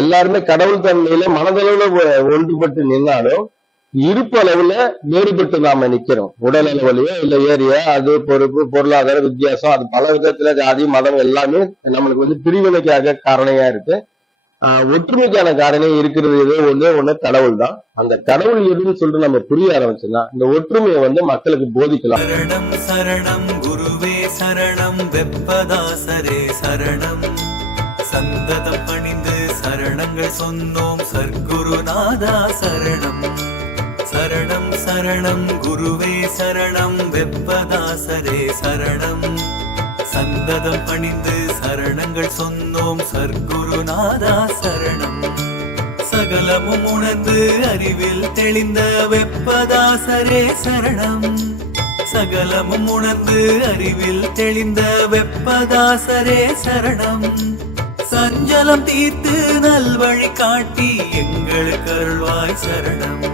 எல்லாருமே கடவுள் தன்மையில மனதளவுல ஒன்றுபட்டு நின்னாலும் இருப்பளவுல வேறுபட்டு நாம நிக்கிறோம். உடல் அளவுலயோ இல்ல ஏரியா, அது பொறுப்பு, பொருளாதார வித்தியாசம், அது பல விதத்துல ஜாதி மதம் எல்லாமே நம்மளுக்கு பிரிவினைக்காக காரணையா இருக்கு. ஒற்றுமைக்கான காரணம் இருக்கிறது ஏதோ ஒண்ணு கடவுள் தான். அந்த கடவுள் எதுன்னு சொல்லிட்டு நம்ம புரிய ஆரம்பிச்சோம்னா இந்த ஒற்றுமையை மக்களுக்கு போதிக்கலாம். சரணம் சரணம் குருவே சரணம் வெப்பதாசரே சரணம் சந்ததம் பணிந்து சரணங்கள் சொன்னோம் சர்க்குருநாதா சரணம். சரணம் சரணம் குருவே சரணம் வெப்பதாசரே சரணம் சந்ததம் பணிந்து சரணங்கள் சொன்னோம் சர்க்குருநாதா சரணம். சகலமும் உணர்ந்து அறிவில் தெளிந்த வெப்பதாசரே சரணம். சகலமும் உணர்ந்து அறிவில் தெளிந்த வெப்பதாசரே சரணம். சஞ்சலம் தீர்த்து நல்வழி காட்டி எங்களுக்கு அருள்வாய் சரணம்.